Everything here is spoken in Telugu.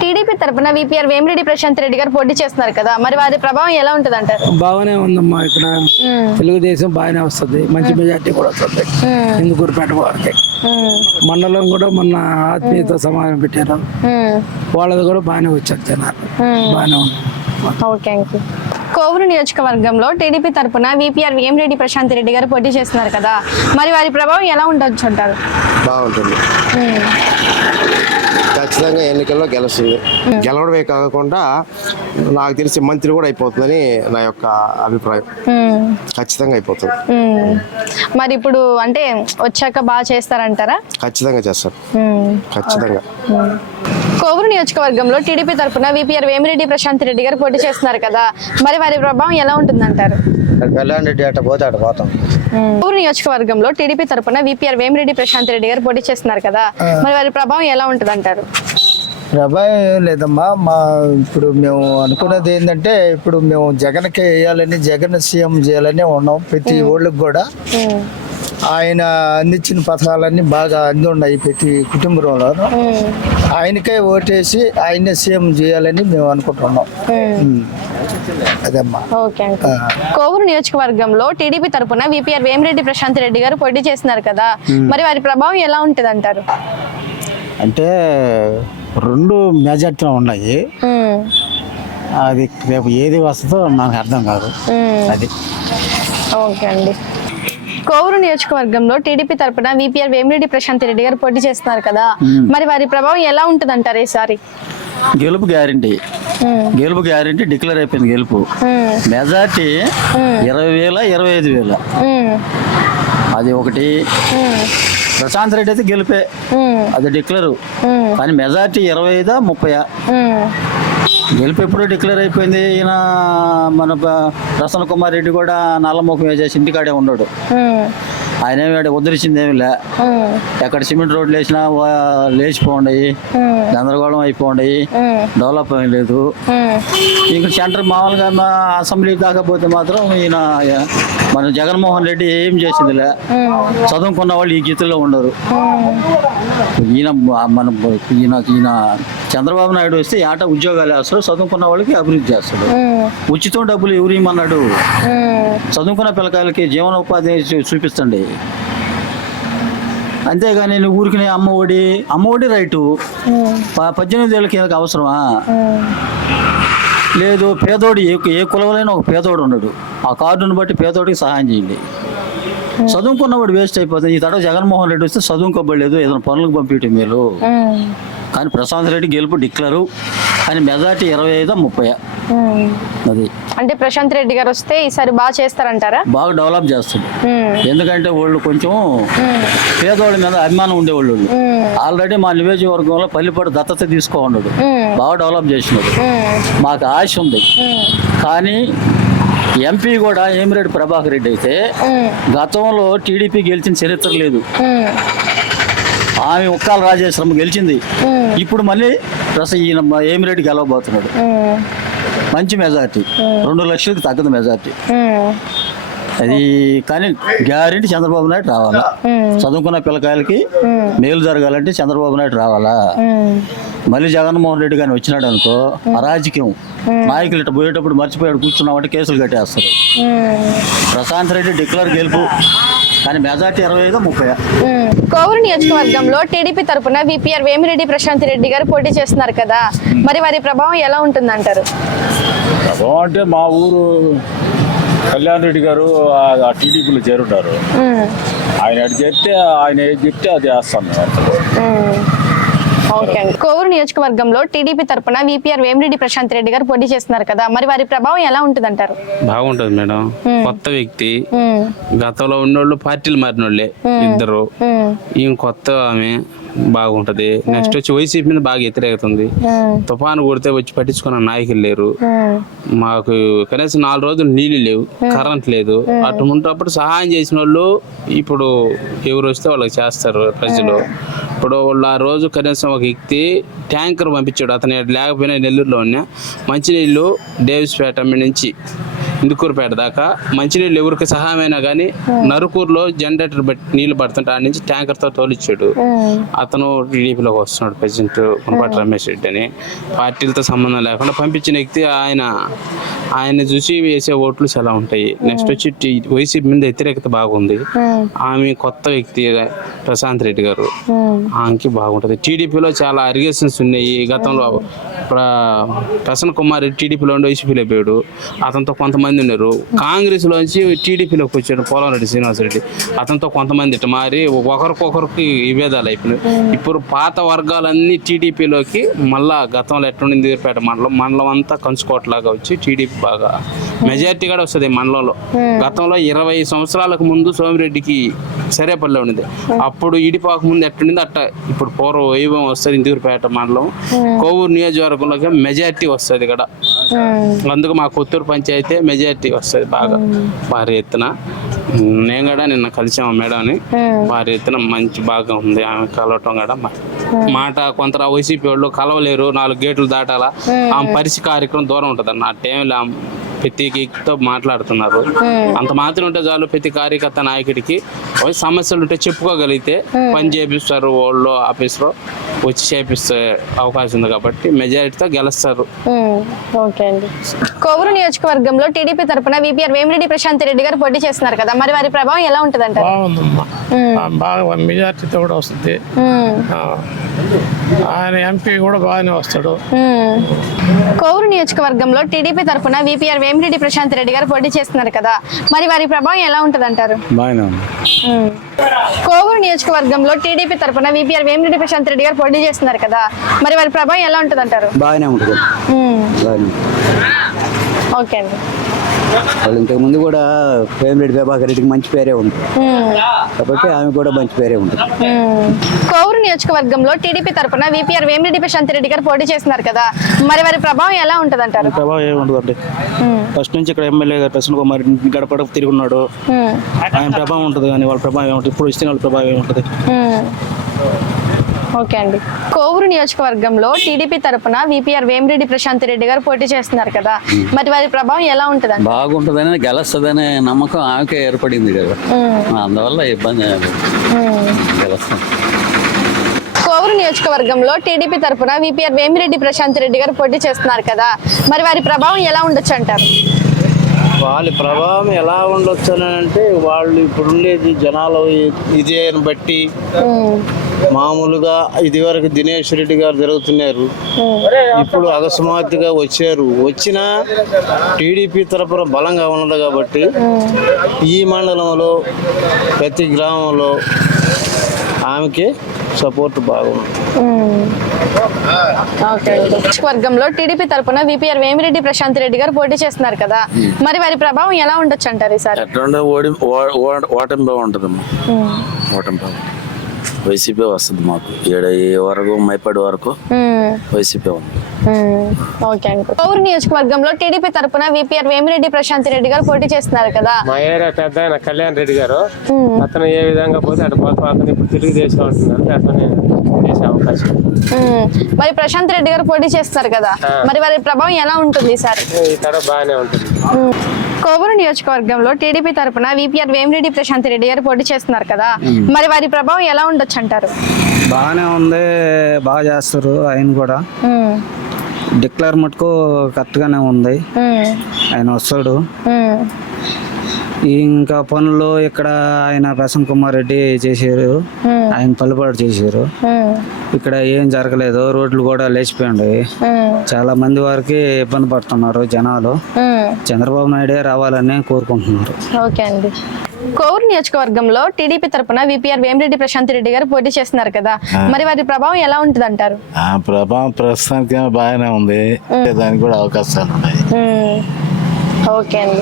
టీడీపీ తరపున విపిఆర్ వేమిరెడ్డి ప్రశాంత్ రెడ్డి గారు పోటీ చేస్తున్నారు కదా మరి వారి ప్రభావం ఎలా ఉంటుంది అంటారు బాగానే ఉందమ్మా ఇక్కడ. తెలుగుదేశం బాగానే వస్తుంది. మంచి మెజార్టీ కూడా వస్తుంది. ఇందుకూరుపేట వారికి. మండలం కూడా మొన్న ఆత్మీయత సమావేశం పెట్టారు. వాళ్ళది కూడా బాగానే వచ్చారు జనాలు. బాగానే ఉంది. ఓకే కోవూరు నియోజకవర్గంలో టీడీపీ తరపున విపిఆర్ వేమిరెడ్డి ప్రశాంత్ రెడ్డి గారు పోటీ చేస్తున్నారు కదా మరి వారి ప్రభావం ఎలా ఉండొచ్చు అంటారు బాగుంటుంది ఖచ్చితంగా ఎన్నికల్లో గెలుస్తుంది. గెలవడమే కాకుండా నాకు తెలిసి మంత్రి కూడా అయిపోతుందని నా యొక్క అభిప్రాయం. ఖచ్చితంగా అయిపోతుంది. మ్మ్. మరి ఇప్పుడు అంటే వచ్చాక బాగా చేస్తారంటారా? ఖచ్చితంగా చేస్తారు. మ్మ్. ఖచ్చితంగా. కోవూరు నియోజకవర్గంలో టీడీపీ తరపున విపిఆర్ వేమిరెడ్డి ప్రశాంత్ రెడ్డి గారు పోటీ చేస్తున్నారు కదా. మరి వారి ప్రభావం ఎలా ఉంటుందంటారు? కళ్యాణ్ రెడ్డి అట్ట పోతే పోతాం. కోవూరు నియోజకవర్గంలో టీడీపీ తరపున విపిఆర్ వేమిరెడ్డి ప్రశాంత్ రెడ్డి గారు పోటీ చేస్తున్నారు కదా. మరి వారి ప్రభావం ఎలా ఉంటుందంటారు? ప్రభావం ఏం లేదమ్మా. మా ఇప్పుడు మేము అనుకున్నది ఏంటంటే ఇప్పుడు మేము జగన్కే వేయాలని జగన్ సీఎం చేయాలని ఉన్నాం ప్రతి ఊళ్ళకి కూడా. ఆయన అందించిన పథకాలన్నీ బాగా అంది ఉన్నాయి ప్రతి కుటుంబంలో. ఆయనకే ఓటేసి ఆయనే సీఎం చేయాలని మేము అనుకుంటున్నాం. మ్మ్. ఉమ్. అదమ్మా. కోవూరు నియోజకవర్గంలో టీడీపీ తరపున విపిఆర్ వేమిరెడ్డి ప్రశాంత్ రెడ్డి గారు పోటీ చేస్తున్నారు కదా. మరి వారి ప్రభావం ఎలా ఉంటుంది అంటారు అంటే రెండు మెజార్టీలు ఉన్నాయి. అది రేపు ఏది వస్తుందో మనకు అర్థం కాదు. అది. ఓకే అండి. కోవూరు నియోజకవర్గంలో టీడీపీ తరపున విపిఆర్ వేమిరెడ్డి ప్రశాంత్ రెడ్డి గారు పోటీ చేస్తున్నారు కదా. మరి వారి ప్రభావం ఎలా ఉంటుంది అంటారు ఈసారి? గెలుపు గ్యారంటీ. గెలుపు గ్యారంటీ డిక్లేర్ అయిపోయింది గెలుపు. మెజార్టీ ఇరవై వేల ఇరవై ఐదు వేల. అది ఒకటి. ప్రశాంత్ రెడ్డి అయితే గెలిపే. అది డిక్లేరు. కానీ మెజార్టీ ఇరవై ఐదా ముప్పయా? గెలుపు ఎప్పుడో డిక్లేర్ అయిపోయింది. ఈయన మన ప్రసన్న కుమార్ రెడ్డి కూడా నల్లముఖం వేసేసి ఇంటికాడే ఉన్నాడు. ఆయన ఏమి ఉద్ధరించింది ఏమి లే. ఎక్కడ సిమెంట్ రోడ్లు వేసినా లేచిపోండాయి. గందరగోళం అయిపోండాయి. డెవలప్ ఏం లేదు. ఇంక సెంటర్ మామూలుగా మా అసెంబ్లీ దాకా పోతే మాత్రం ఈయన మన జగన్మోహన్ రెడ్డి ఏం చేసిందిలే చదువుకున్న వాళ్ళు ఈ గీతలో ఉండరు. ఈయన మన ఈయన ఈయన చంద్రబాబు నాయుడు వస్తే ఏట ఉద్యోగాలు వేస్తారు చదువుకున్న వాళ్ళకి అభివృద్ధి చేస్తాడు ఉచితం డబ్బులు ఎవరు ఇమ్మన్నాడు? చదువుకున్న పిల్లకాయలకి జీవనోపాధి చూపిస్తండి. అంతేగాని నువ్వు ఊరికి అమ్మ ఒడి అమ్మ ఒడి రైటు. పద్దెనిమిది ఏళ్ళకి అవసరమా? లేదు పేదోడు ఏ ఏ కులవలైన ఒక పేదోడు ఉన్నాడు ఆ కార్డును బట్టి పేదోడికి సహాయం చేయండి. చదువుకున్నవాడు వేస్ట్ అయిపోతుంది ఈ తడ జగన్మోహన్ రెడ్డి వస్తే చదువుకోబడలేదు ఏదైనా పనులకు పంపించడం మేలు. కానీ ప్రశాంత్ రెడ్డి గెలుపు డిక్లరు. కానీ మెజార్టీ ఇరవై ఐదు ముప్పై అది. అంటే ప్రశాంత్ రెడ్డి గారు వస్తే ఈసారి బాగా చేస్తారంటారా? బాగా డెవలప్ చేస్తుంది. ఎందుకంటే వాళ్ళు కొంచెం పేదవాళ్ళ మీద అభిమానం ఉండేవాళ్ళు వాళ్ళు. ఆల్రెడీ మా నియోజకవర్గంలో పల్లిపాడు దత్తత తీసుకో ఉన్నాడు బాగా డెవలప్ చేసినాడు. మాకు ఆశ ఉంది. కానీ ఎంపీ కూడా ఏమిరెడ్డి ప్రభాకర్ రెడ్డి అయితే గతంలో టీడీపీ గెలిచిన చరిత్ర లేదు. ఆమె ఉక్కాల రాజేశ్వరం గెలిచింది. ఇప్పుడు మళ్ళీ ప్రస్తుతం ఈయన ఏమిరెడ్డి గెలవబోతున్నాడు. మంచి మెజార్టీ. రెండు లక్షలకు తగ్గదు మెజార్టీ. అది కానీ గ్యారెంటీ చంద్రబాబు నాయుడు రావాలా? చదువుకున్న పిల్లకాయలకి మేలు జరగాలంటే చంద్రబాబు నాయుడు రావాలా? మళ్ళీ జగన్మోహన్ రెడ్డి కానీ వచ్చినాడు అనుకో అరాజకీయం. నాయకులు ఇట్లా పోయేటప్పుడు మర్చిపోయాడు కూర్చున్నామంటే కేసులు కట్టేస్తారు. ప్రశాంత్ రెడ్డి డిక్లేర్ గెలుపు. కానీ మెజార్టీ ఇరవై ఐదు ముప్పై కోవూరు నియోజకవర్గంలో టీడీపీ తరపున విపిఆర్ వేమిరెడ్డి ప్రశాంత్ రెడ్డి గారు పోటీ చేస్తున్నారు కదా. మరి వారి ప్రభావం ఎలా ఉంటుందంటారు? ప్రభావం అంటే మా ఊరు కళ్యాణ్ రెడ్డి గారు ఆ- టీడీపీలో చేరుంటారు ఆయన చెప్తే ఆయన ఏది చెప్తే అది అంతే. ఓకే. అండి కోవూరు నియోజకవర్గంలో టీడీపీ తరపున విపిఆర్ వేమిరెడ్డి ప్రశాంత్ రెడ్డి గారు పోటీ చేస్తున్నారు కదా మరి వారి ప్రభావం ఎలా ఉంటుందంటారు? బాగుంటది మేడం. కొత్త వ్యక్తి. గతంలో ఉన్నోళ్ళు పార్టీలు మారినోళ్ళే ఇద్దరు. ఈమె కొత్త ఆమె బాగుంటది. నెక్స్ట్ వచ్చి వైసీపీ మీద బాగా వ్యతిరేకత ఉంది తుఫాను కొడితే వచ్చి పట్టించుకున్న నాయకులు లేరు. మాకు కనీసం నాలుగు రోజులు నీళ్ళు లేవు కరెంట్ లేదు. అటు ఉన్నప్పుడు సహాయం చేసిన వాళ్ళు ఇప్పుడు ఎవరు వస్తే వాళ్ళకి చేస్తారు ప్రజలు. ఇప్పుడు వాళ్ళు ఆ రోజు కనీసం ఒక వ్యక్తి ట్యాంకర్ పంపించాడు. అతను లేకపోయినా నెల్లూరులో ఉన్న. మంచినీళ్ళు డేవిస్పేట నుంచి. ఇందుకూరుపేట దాకా మంచినీళ్ళు ఎవరికి సహాయమైనా కానీ నరుకూరులో జనరేటర్ పెట్టి నీళ్ళు పడుతుంటే ఆ నుంచి ట్యాంకర్తో తోలిచ్చాడు. అతను టీడీపీలోకి వస్తున్నాడు ప్రెసిడెంట్ గుణపాటి రమేష్ రెడ్డి అని. పార్టీలతో సంబంధం లేకుండా పంపించిన వ్యక్తి ఆయన. ఆయన చూసి వేసే ఓట్లు చాలా ఉంటాయి. నెక్స్ట్ వచ్చి వైసీపీ మీద వ్యతిరేకత బాగుంది. ఆమె కొత్త వ్యక్తి ప్రశాంత్ రెడ్డి గారు. ఆమెకి బాగుంటుంది. టీడీపీలో చాలా అరిగేషన్స్ ఉన్నాయి. గతంలో ప్ర- ప్రసన్న కుమార్ రెడ్డి టీడీపీలో ఉండి వైసీపీలో పోయాడు. అతనితో కొంతమంది ఉన్నారు. కాంగ్రెస్ లోంచి టీడీపీలోకి వచ్చాడు పోలంరెడ్డి శ్రీనివాసరెడ్డి అతనితో కొంతమంది ఇటు మారి ఒకరికొకరికి విభేదాలు అయిపోయినాయి. ఇప్పుడు పాత వర్గాలన్నీ టీడీపీలోకి మళ్ళా గతంలో ఎట్లుండింది పేట మండలం మండలం అంతా కంచుకోటలాగా వచ్చి టీడీపీ బాగా మెజారిటీ కూడా వస్తుంది మండలంలో. గతంలో ఇరవై సంవత్సరాలకు ముందు సోమిరెడ్డికి సరేపల్లి ఉండేది. అప్పుడు ఇడిపాక ముందు ఎట్లుండింది అట్ట. ఇప్పుడు పూర్వ వైభవం వస్తుంది ఇందిగురుపేట మండలం. కోవూరు నియోజకవర్గంలోకి మెజారిటీ వస్తుంది ఇక్కడ. అందుకు మా కొత్తూరు పంచాయతీ మెజారిటీ వస్తుంది బాగా. భారీ ఎత్తున. నేను కూడా నిన్న కలిసాము మేడంని భారీ ఎత్తున మంచి బాగా ఉంది. ఆమె కలవటం కూడా మాట కొంత వైసీపీ వాళ్ళు కలవలేరు. నాలుగు గేట్లు దాటాలా. ఆమె పరిస్థితి కార్యక్రమం దూరం ఉంటుంది అన్న ఆ టైంలో ప్రతి తో మాట్లాడుతున్నారు. అంత మాత్రం ఉంటే చాలు ప్రతి కార్యకర్త నాయకుడికి సమస్యలు ఉంటే చెప్పుకోగలిగితే పని చేపిస్తారు వాళ్ళు ఆఫీస్లో వచ్చి చేపిస్తే అవకాశం ఉంది కాబట్టి మెజారిటీతో గెలుస్తారు. ఓకే అండి. కోవూరు నియోజకవర్గంలో టీడీపీ తరపున విపిఆర్ వేమిరెడ్డి ప్రశాంత్ రెడ్డి గారు పోటీ చేస్తున్నారు కదా మరి వారి ప్రభావం ఎలా ఉంటుంది ఆ, బాగా మెజార్టీతో కూడా వస్తుంది. ఆ, ఆయన ఎంపీ కూడా బాగానే వస్తాడు. కోవూరు నియోజకవర్గంలో టీడీపీ తరపున విపిఆర్ వేమిరెడ్డి ప్రశాంత్ రెడ్డి గారు పోటీ చేస్తున్నారు కదా మరి వారి ప్రభావం ఎలా ఉంటుంది అంటారు బాగానే కోవూరు నియోజకవర్గంలో టీడీపీ తరపున విపిఆర్ వేమిరెడ్డి ప్రశాంత్ రెడ్డి గారు పోటీ చేస్తున్నారు కదా. మరి వారి ప్రభావం ఎలా ఉంటుంది అంటారు బాగానే ఉంటుంది ఓకే అండి. వాళ్ళు ఇంతకు ముందు కూడా వేమిరెడ్డి ప్రభాకర్ రెడ్డికి మంచి పేరే ఉంది కాబట్టి ఆమె కూడా మంచి పేరే ఉంటుంది. కోవూరు నియోజకవర్గంలో టీడీపీ తరపున విపిఆర్ వేమిరెడ్డి ప్రశాంత్ రెడ్డి గారు పోటీ చేస్తున్నారు కదా. మరి వారి ప్రభావం ఎలా ఉంటుంది అంటారు ప్రభావం ఏముండదండి ఫస్ట్ నుంచి ఇక్కడ ఎమ్మెల్యే గారు ప్రసన్న కుమార్ గడప గడప తిరిగి ఉన్నాడు. ఆయన ప్రభావం ఉంటుంది కానీ వాళ్ళ ప్రభావం ఏముంటుంది ఇప్పుడు ఇస్తే వాళ్ళ ప్రభావం ఏముంటుంది ఓకే అండి. కోవూరు నియోజకవర్గంలో టీడీపీ తరపున విపిఆర్ వేమిరెడ్డి ప్రశాంత్ రెడ్డి గారు పోటీ చేస్తున్నారు కదా. మరి వారి ప్రభావం ఎలా ఉంటుంది బాగుంటుందని గెలుస్తుందనే నమ్మకం ఆమెకే ఏర్పడింది కదా. అందువల్ల ఇబ్బంది కోవూరు నియోజకవర్గంలో టీడీపీ తరపున విపిఆర్ వేమిరెడ్డి ప్రశాంత్ రెడ్డి గారు పోటీ చేస్తున్నారు కదా. మరి వారి ప్రభావం ఎలా ఉండొచ్చు అంటారు? వాళ్ళ ప్రభావం ఎలా ఉండొచ్చు అని అంటే వాళ్ళు ఇప్పుడు ఉండేది జనాలు ఇదే బట్టి మామూలుగా ఇది వరకు దినేష్ రెడ్డి గారు జరుగుతున్నారు. ఇప్పుడు అకస్మాత్తుగా వచ్చారు. వచ్చిన టీడీపీ తరపున బలంగా ఉన్నది కాబట్టి ఈ మండలంలో ప్రతి గ్రామంలో ఆమెకి సపోర్ట్ బాగుంది. నియోజకవర్గంలో టీడీపీ తరపున విపిఆర్ వేమిరెడ్డి ప్రశాంత్ రెడ్డి గారు పోటీ చేస్తున్నారు కదా. మరి వారి ప్రభావం ఎలా ఉండొచ్చు అంటారు ఈసారి ఓటమి బాగుంటుందమ్మా. ఓటమి బాగుంటుంది. వైసీపీ వస్తుంది మాకు. ఏడు వరకు మైపాడు వరకు. వైసీపీ ఉంది. ఓకే అండి. కోవూరు నియోజకవర్గంలో టీడీపీ తరపున విపిఆర్ వేమిరెడ్డి ప్రశాంత్ రెడ్డి గారు పోటీ చేస్తున్నారు కదా. మా ఏరియా పెద్ద ఆయన కళ్యాణ్ రెడ్డి గారు. అతను ఏ విధంగా పోతే అటు పోతాం అతను ఇప్పుడు తెలుగుదేశం అంటున్నారు. అతను చేసే అవకాశం. మరి ప్రశాంత్ రెడ్డి గారు పోటీ చేస్తారు కదా? మరి వారి ప్రభావం ఎలా ఉంటుంది ఈ తర బాగానే ఉంటుంది. కోవూరు నియోజకవర్గంలో టీడీపీ తరపున విపిఆర్ వేమిరెడ్డి ప్రశాంత్ రెడ్డి గారు పోటీ చేస్తున్నారు కదా? మరి వారి ప్రభావం ఎలా ఉండొచ్చు అంటారు బాగానే ఉంది. బాగా చేస్తారు ఆయన కూడా. డిక్లేర్ మటుకు కరెక్ట్గానే ఉంది. ఆయన వస్తాడు. ఇంకా పనులు ఇక్కడ ఆయన ప్రసన్న కుమార్ రెడ్డి చేశారు. ఆయన పల్లుపాటు చేశారు. ఇక్కడ ఏం జరగలేదు. రోడ్లు కూడా లేచిపోయింది. చాలా మంది వారికి ఇబ్బంది పడుతున్నారు జనాలు. చంద్రబాబు నాయుడే రావాలని కోరుకుంటున్నారు. ఓకే అండి. కోవూరు నియోజకవర్గంలో టీడీపీ తరపున విపిఆర్ వేమిరెడ్డి ప్రశాంత్ రెడ్డి గారు పోటీ చేస్తున్నారు కదా. మరి వారి ప్రభావం ఎలా ఉంటుంది అంటారు ఆ ప్రభావం ప్రస్తుతానికి బాగానే ఉంది. దానికి కూడా అవకాశాలు ఉన్నాయి. ఓకే అండి.